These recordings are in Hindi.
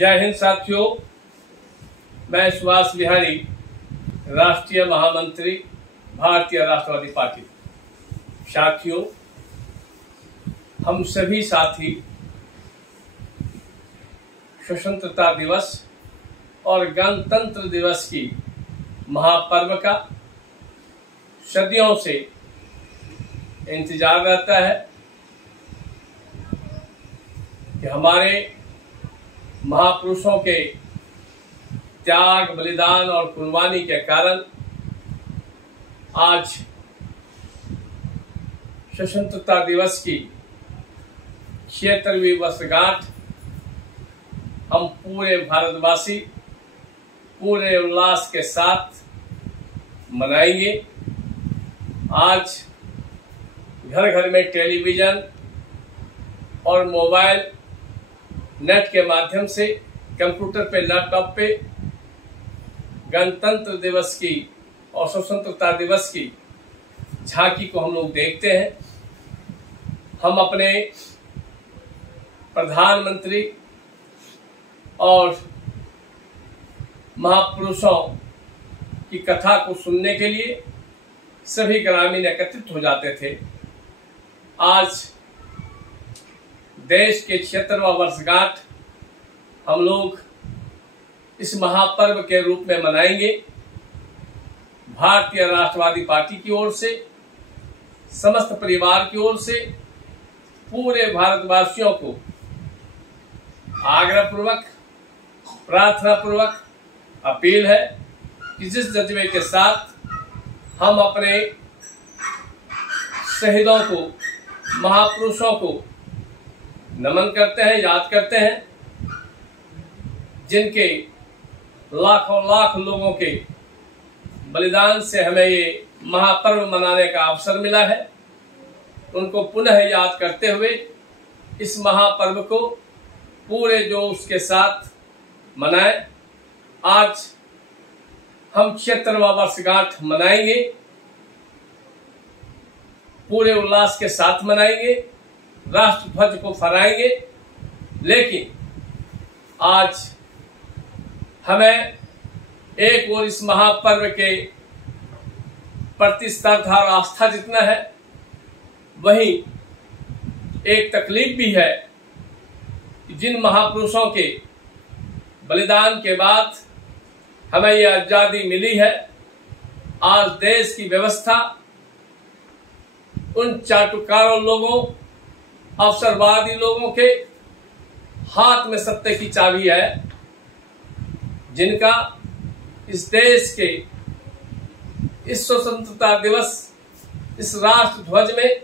जय हिंद साथियों, मैं सुभाष बिहारी, राष्ट्रीय महामंत्री, भारतीय राष्ट्रवादी पार्टी। साथियों, हम सभी साथी स्वतंत्रता दिवस और गणतंत्र दिवस की महापर्व का सदियों से इंतजार रहता है कि हमारे महापुरुषों के त्याग, बलिदान और कुर्बानी के कारण आज स्वतंत्रता दिवस की 76वीं वर्षगांठ हम पूरे भारतवासी पूरे उल्लास के साथ मनाएंगे। आज घर घर में टेलीविजन और मोबाइल नेट के माध्यम से, कंप्यूटर पे, लैपटॉप पे गणतंत्र दिवस की और स्वतंत्रता दिवस की झांकी को हम लोग देखते हैं। हम अपने प्रधानमंत्री और महापुरुषों की कथा को सुनने के लिए सभी ग्रामीण एकत्रित हो जाते थे। आज देश के 76वां वर्षगांठ हम लोग इस महापर्व के रूप में मनाएंगे। भारतीय राष्ट्रवादी पार्टी की ओर से, समस्त परिवार की ओर से पूरे भारतवासियों को आग्रह पूर्वक, प्रार्थना पूर्वक अपील है कि जिस जज्बे के साथ हम अपने शहीदों को, महापुरुषों को नमन करते हैं, याद करते हैं, जिनके लाखों लाख लोगों के बलिदान से हमें ये महापर्व मनाने का अवसर मिला है, उनको पुनः याद करते हुए इस महापर्व को पूरे जोश के साथ मनाएं। आज हम 76वां वर्षगांठ मनाएंगे, पूरे उल्लास के साथ मनाएंगे, राष्ट्र ध्वज को फहराएंगे। लेकिन आज हमें एक और इस महापर्व के प्रति श्रद्धा और आस्था जितना है, वहीं एक तकलीफ भी है कि जिन महापुरुषों के बलिदान के बाद हमें यह आजादी मिली है, आज देश की व्यवस्था उन चाटुकारों लोगों, अवसरवादी लोगों के हाथ में सत्ता की चाबी है, जिनका इस देश के इस स्वतंत्रता दिवस, इस राष्ट्र ध्वज में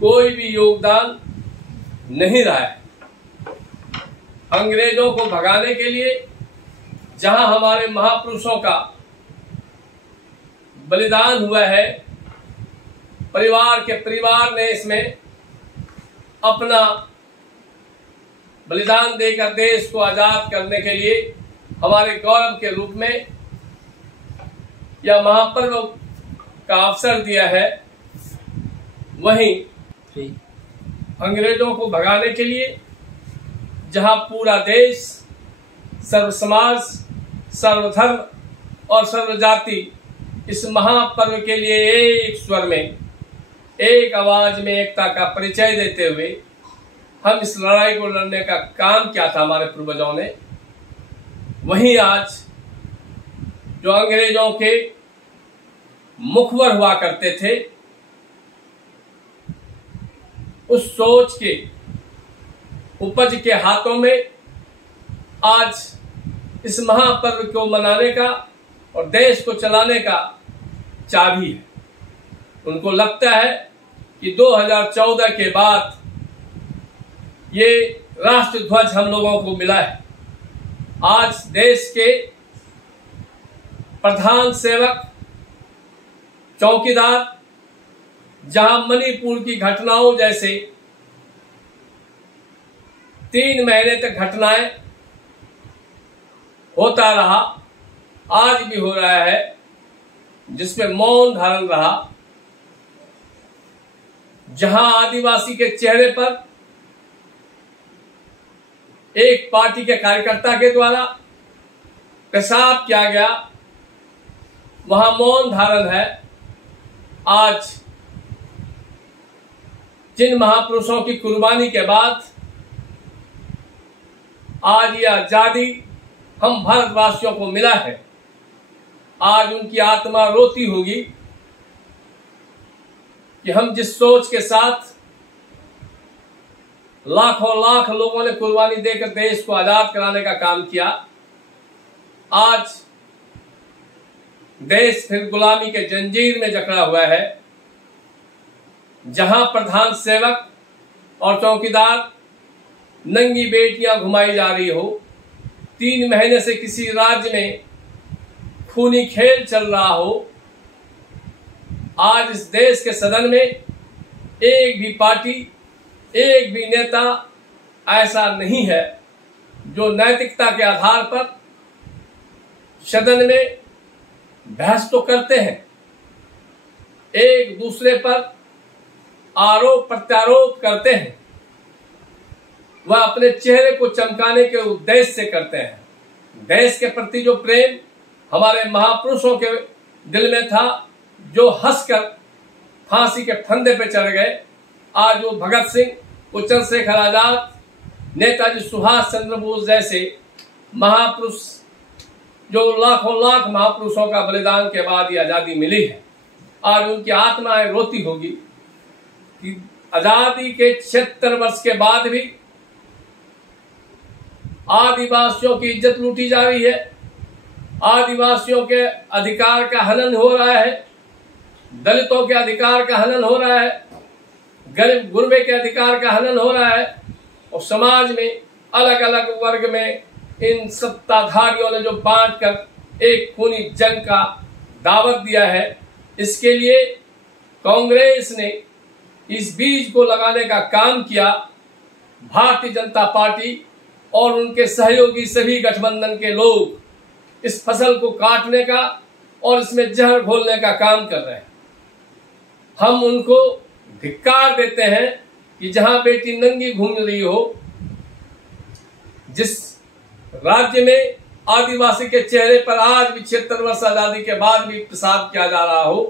कोई भी योगदान नहीं रहा है। अंग्रेजों को भगाने के लिए जहां हमारे महापुरुषों का बलिदान हुआ है, परिवार ने इसमें अपना बलिदान देकर देश को आजाद करने के लिए हमारे गौरव के रूप में यह महापर्व का अवसर दिया है, वहीं अंग्रेजों को भगाने के लिए जहां पूरा देश सर्व समाज, सर्वधर्म और सर्वजाति इस महापर्व के लिए एक स्वर में, एक आवाज में एकता का परिचय देते हुए हम इस लड़ाई को लड़ने का काम किया था हमारे पूर्वजों ने, वहीं आज जो अंग्रेजों के मुखबर हुआ करते थे, उस सोच के उपज के हाथों में आज इस महापर्व को मनाने का और देश को चलाने का चाबी है। उनको लगता है कि 2014 के बाद ये राष्ट्र ध्वज हम लोगों को मिला है। आज देश के प्रधान सेवक, चौकीदार, जहां मणिपुर की घटनाओं जैसे 3 महीने तक घटनाएं होता रहा, आज भी हो रहा है, जिसमें मौन धारण रहा, जहां आदिवासी के चेहरे पर एक पार्टी के कार्यकर्ता के द्वारा पेशाब किया गया, वहां मौन धारण है। आज जिन महापुरुषों की कुर्बानी के बाद आज यह आजादी हम भारतवासियों को मिला है, आज उनकी आत्मा रोती होगी कि हम जिस सोच के साथ लाखों लाख लोगों ने कुर्बानी देकर देश को आजाद कराने का काम किया, आज देश फिर गुलामी के जंजीर में जकड़ा हुआ है, जहां प्रधान सेवक और चौकीदार नंगी बेटियां घुमाई जा रही हो। 3 महीने से किसी राज्य में खूनी खेल चल रहा हो। आज इस देश के सदन में एक भी पार्टी, एक भी नेता ऐसा नहीं है जो नैतिकता के आधार पर सदन में बहस तो करते हैं, एक दूसरे पर आरोप प्रत्यारोप करते हैं, वह अपने चेहरे को चमकाने के उद्देश्य से करते हैं। देश के प्रति जो प्रेम हमारे महापुरुषों के दिल में था, जो हंसकर फांसी के फंदे पे चढ़ गए, आज वो भगत सिंह, वो चंद्रशेखर आजाद, नेताजी सुभाष चंद्र बोस जैसे महापुरुष, जो लाखों लाख महापुरुषों का बलिदान के बाद ये आजादी मिली है, आज उनकी आत्माएं रोती होगी कि आजादी के 76 वर्ष के बाद भी आदिवासियों की इज्जत लूटी जा रही है, आदिवासियों के अधिकार का हनन हो रहा है, दलितों के अधिकार का हनन हो रहा है, गरीब गुरबे के अधिकार का हनन हो रहा है, और समाज में अलग अलग वर्ग में इन सत्ताधारियों ने जो बांटकर एक खूनी जंग का दावत दिया है, इसके लिए कांग्रेस ने इस बीज को लगाने का काम किया। भारतीय जनता पार्टी और उनके सहयोगी सभी गठबंधन के लोग इस फसल को काटने का और इसमें जहर घोलने का काम कर रहे हैं। हम उनको धिक्कार देते हैं कि जहां बेटी नंगी घूम रही हो, जिस राज्य में आदिवासी के चेहरे पर आज भी 76 वर्ष आजादी के बाद भी पेशाब किया जा रहा हो,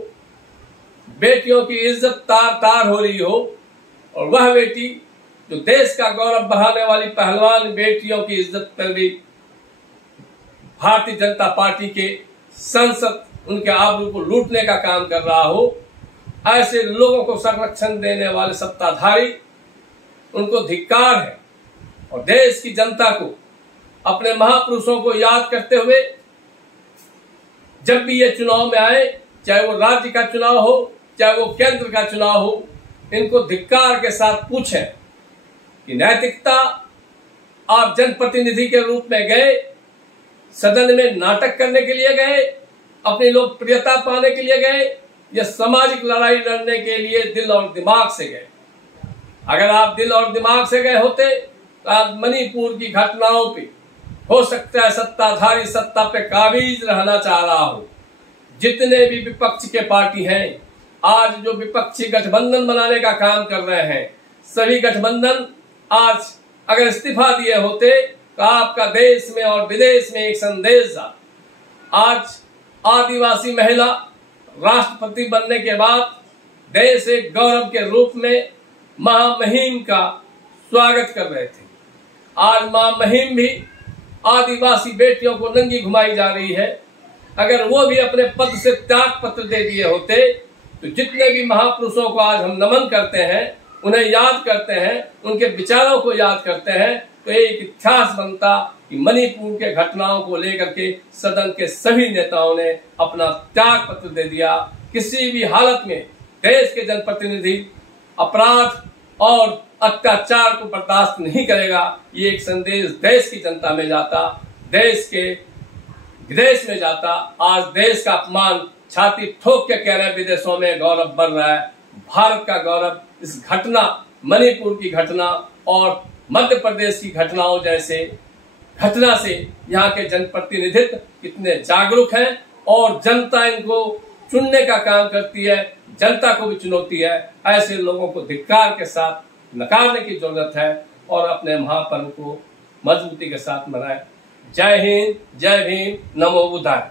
बेटियों की इज्जत तार तार हो रही हो, और वह बेटी जो देश का गौरव बढ़ाने वाली पहलवान बेटियों की इज्जत पर भी भारतीय जनता पार्टी के संसद उनके आबरू को लूटने का काम कर रहा हो, ऐसे लोगों को संरक्षण देने वाले सत्ताधारी, उनको धिक्कार है। और देश की जनता को अपने महापुरुषों को याद करते हुए जब भी ये चुनाव में आए, चाहे वो राज्य का चुनाव हो, चाहे वो केंद्र का चुनाव हो, इनको धिक्कार के साथ पूछें कि नैतिकता, आप जनप्रतिनिधि के रूप में गए, सदन में नाटक करने के लिए गए, अपनी लोकप्रियता पाने के लिए गए, या सामाजिक लड़ाई लड़ने के लिए दिल और दिमाग से गए? अगर आप दिल और दिमाग से गए होते तो आज मणिपुर की घटनाओं पे हो सकता है सत्ताधारी सत्ता पे काबिज रहना चाह रहा हो। जितने भी विपक्ष के पार्टी हैं, आज जो विपक्षी गठबंधन बनाने का काम कर रहे हैं, सभी गठबंधन आज अगर इस्तीफा दिए होते तो आपका देश में और विदेश में एक संदेश था। आज आदिवासी महिला राष्ट्रपति बनने के बाद देश एक गौरव के रूप में महामहिम का स्वागत कर रहे थे। आज महामहिम भी आदिवासी बेटियों को नंगी घुमाई जा रही है। अगर वो भी अपने पद से त्याग पत्र दे दिए होते तो जितने भी महापुरुषों को आज हम नमन करते हैं, उन्हें याद करते हैं, उनके विचारों को याद करते हैं, तो एक इतिहास बनता कि मणिपुर के घटनाओं को लेकर के सदन के सभी नेताओं ने अपना त्याग पत्र दे दिया। किसी भी हालत में देश के जनप्रतिनिधि अपराध और अत्याचार को बर्दाश्त नहीं करेगा। ये एक संदेश देश की जनता में जाता, देश के विदेश में जाता। आज देश का अपमान छाती ठोक के कह रहे विदेशों में गौरव बढ़ रहा है। भारत का गौरव इस घटना, मणिपुर की घटना और मध्य प्रदेश की घटनाओं जैसे घटना से यहाँ के जनप्रतिनिधित्व कितने जागरूक हैं और जनता इनको चुनने का काम करती है, जनता को भी चुनौती है। ऐसे लोगों को धिक्कार के साथ नकारने की जरूरत है और अपने महापर्व को मजबूती के साथ मनाएं। जय हिंद, जय भीम, नमो बुद्धाय।